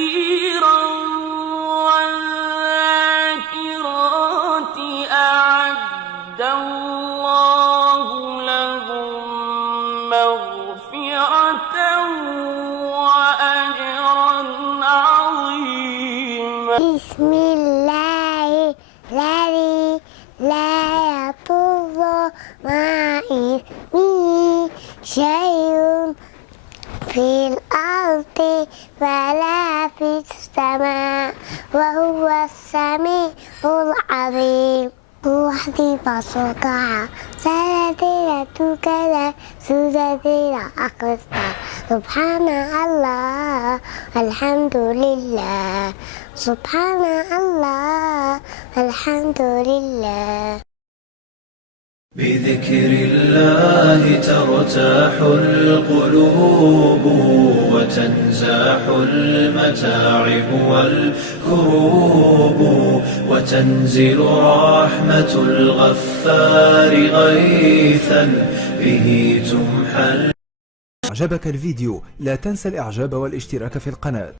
كثيرا والذاكرات أعد الله لهم مغفرة وأجرا عظيما. بسم الله الذي لا يضر مع اسمه شيء في الأرض ولا في السماء وهو السميع العليم. وحدي بصوتها سيدنا كذا سيدنا أخلصنا سبحان الله الحمد لله سبحان الله الحمد لله. بذكر الله ترتاح القلوب وتنزاح المتاعب والكروب وتنزل رحمة الغفار غيثا به تمحى. أعجبك الفيديو لا تنسى الإعجاب والاشتراك في القناة.